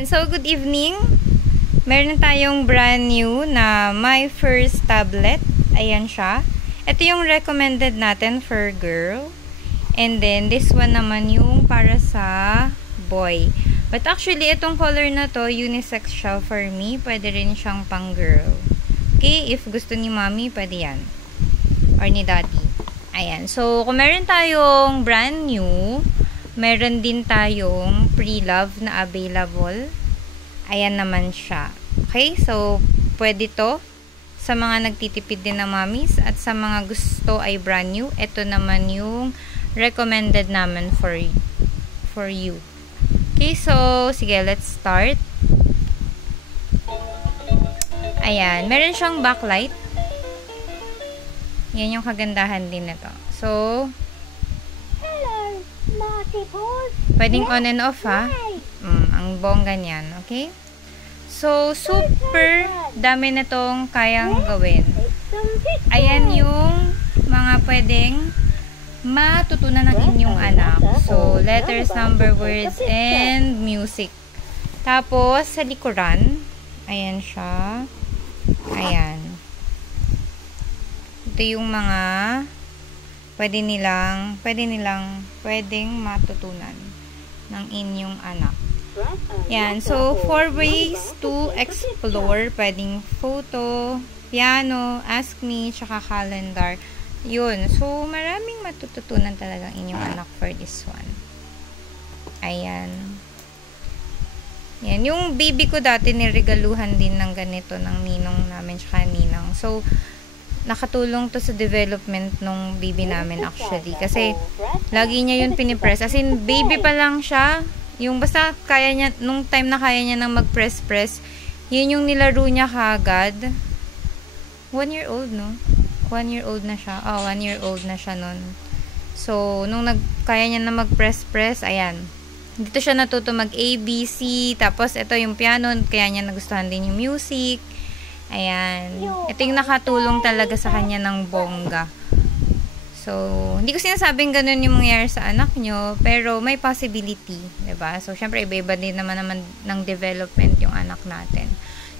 Ayan, so good evening. Meron tayong brand new na My First tablet. Ayan siya. Ito yung recommended natin for girl. And then, this one naman yung para sa boy. But actually, itong color na to, unisex siya for me. Pwede rin siyang pang girl. Okay, if gusto ni mommy, pwede yan. Or ni daddy. Ayan. So, kung meron tayong brand new, meron din tayong pre-love na available. Ayan naman siya. Okay? So, pwede to sa mga nagtitipid din na mommies at sa mga gusto ay brand new. Ito naman yung recommended naman for you. Okay? So, sige, let's start. Ayan. Meron siyang backlight. Yan yung kagandahan din nito. So, pwedeng on and off, ha? Ang bongga niyan, okay? So, super dami na tong kayang gawin. Ayan yung mga pwedeng matutunan ng inyong anak. So, letters, number, words, and music. Tapos, sa likuran, ayan siya. Ayan. Ito yung mga pwedeng matutunan ng inyong anak. Yan. So, 4 ways to explore. Pwedeng photo, piano, ask me, tsaka calendar. Yun. So, maraming matututunan talagang inyong anak for this one. Ayan. Yan. Yung baby ko dati, niregaluhan din ng ganito ng ninong namin tsaka ninang. So, nakatulong to sa development nung baby namin actually. Kasi, lagi niya yun pinipress. As in, baby pa lang siya. Yung basta kaya niya, nung time na kaya niya nang mag-press-press, yun yung nilaro niya kagad. 1 year old, no? 1 year old na siya. 1 year old na siya nun. So, nung kaya niya na mag-press-press, ayan. Dito siya natuto mag-A, B, C. Tapos, ito yung piano. Kaya niya nagustuhan din yung music. Ayan. Ito yung nakatulong talaga sa kanya ng bongga. So, hindi ko sinasabing ganun yung mangyayari sa anak nyo, pero may possibility, diba? So, syempre, iba-iba din naman ng development yung anak natin.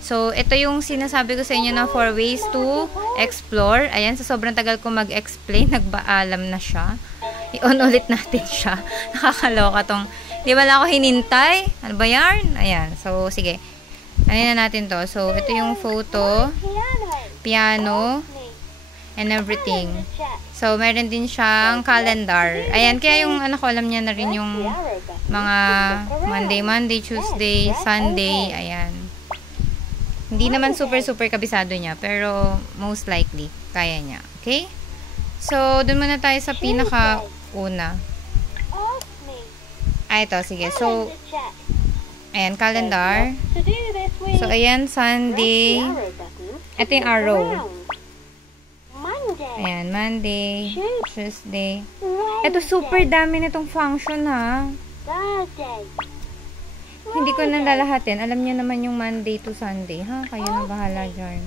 So, ito yung sinasabi ko sa inyo na 4 ways to explore. Ayan, sa sobrang tagal ko mag-explain, nagbaalam na siya. I-on ulit natin siya. Nakakaloka tong, di ba lang ako hinintay? Ano ba yan? Ayan. So, sige. Ano na natin to? So, ito yung photo, piano, and everything. So, meron din siyang calendar. Ayan, kaya yung anak ko, alam niya na rin yung mga Monday, Tuesday, Sunday. Ayan. Hindi naman super kabisado niya, pero most likely, kaya niya. Okay? So, dun muna tayo sa pinaka-una. Ito, sige. So, ayan, calendar. So, ayan, Sunday. Ito yung arrow. Ayan, Monday, Tuesday. Ito, super dami nitong function, ha? Hindi ko nalalahatin. Alam niyo naman yung Monday to Sunday, ha? Kayo na bahala dyan.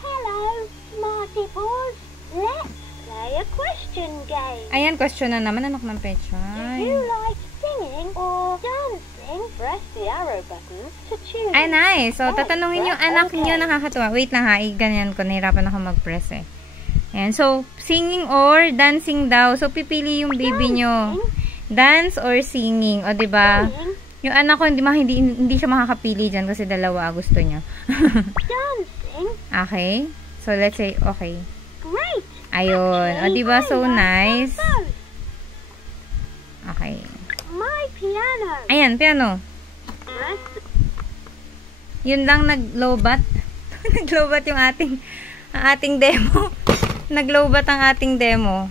Hello, Smarty Paws. Let's play a question game. Ayan, question na naman. Anak ng pechay. Do you like singing or dancing? Press the arrow button to choose. Ay, nice. So, tatanungin yung anak niyo, nakakatuwa. Wait lang ha, ganyan ko. Nahirapan ako mag-press eh. Ayan. So, singing or dancing daw. So, pipili yung baby nyo. Dance or singing. O, diba? Yung anak ko, hindi siya makakapili dyan kasi dalawa gusto niya. Dancing. Okay. So, let's say, okay. Great. Ayun. O, diba? So, nice. Okay. My piano. Ayan, piano. Yun lang nag-lowbat. Nag-lowbat yung ating demo. Nag-lowbat ang ating demo.